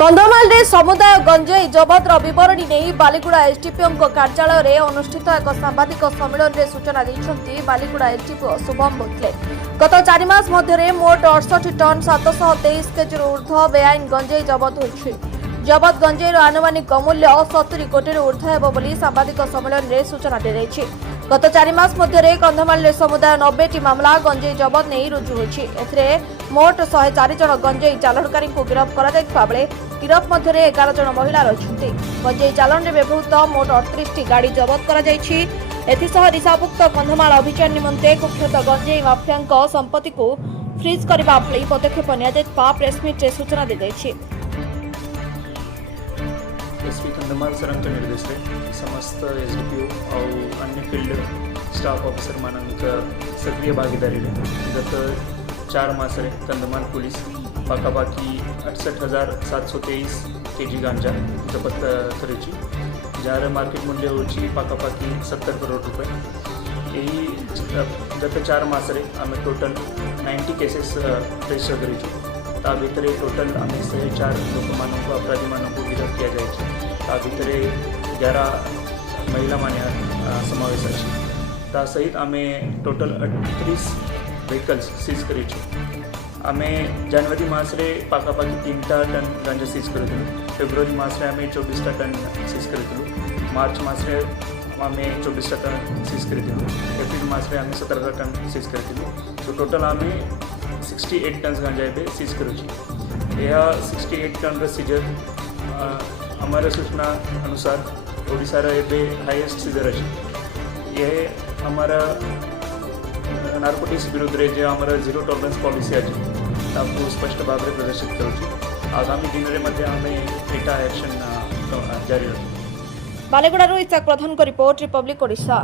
कंधमाल समुदाय गंजेई जबतर बरणी नहीं बालीगुड़ा एसडीपीओ कार्यालय में अनुष्ठित एक सांबादिक सम्मेलन में सूचना देते बालीगुड़ा एसडीपीओ शुभम बोतले। गत 4 मास मध्य मोट 68 टन 723 केजी ऊर्ध बेआईन गंजेई जबत होइछि। जबत गंजेईर आनुमानिक मूल्य 70 कोटी ऊर्ध सांबादिक सम्मेलन में सूचना दी। गत 4 मास मध्य कंधमाल समुदाय 90टी मामला गंजेई जबत नहीं रुजु होइछि। एथिरे मोट 104 जन गंजेई चालाणकारी को गिरफ्त करा बेले गिरफ मध्य 11 जन महिला रही। गंजेई चालाण में व्यवहृत मोट 38टी गाड़ी जबत कर निशामुक्त कंधमाल अभियान निमंते कुख्यात गंजेई माफिया संपत्ति को फ्रीज करने पदक्षेप निया प्रेसमिट सूचना दी। एसपी कंधमाल सर निर्देश समस्त एसडीपीओ और अन्य फील्ड स्टाफ ऑफिसर मानक सक्रिय भागीदारी गत 4 मास कंधमाल पुलिस पाखापाखी 68,723 केजी गांजा जबत कर जार मार्केट मूल्य होची पाखापाखी 70 करोड़ रुपए। यही गत 4 मास आम टोटल 90 केसेस रजिस्टर कर भितर टोटल आम 104 लोक मान अपराधी मान गिरफ्त किया जाए। भितर 11 महिला माने समावेश अच्छी सहित आम टोटल 38 व्हीकल्स सीज कर जनवरी मास पाखापाखी 3टा टन गांजा सीज कर फेब्रुआरी मास आम 24टा टन सीज कर मार्च मास आम 24टा टन सीज कर एप्रिल मास आम 17टा टन सीज कर टोटल आम 68 टन गांजा ए सीज कर 68 टन सीजर हमारा सूचना अनुसार ओडिशार एवं हाईएस्ट सीजर अच्छी। ये हमारा नार्कोटिक्स विरुद्ध जो हमारा जीरो टॉलरेंस पॉलिसी अच्छी स्पष्ट भाव में प्रदर्शित करुँ। आगामी दिन में आम एटा एक्शन जारी रखी। बालेगुड़ा इसाक प्रधान को रिपोर्ट रिपब्लिक ओडिशा।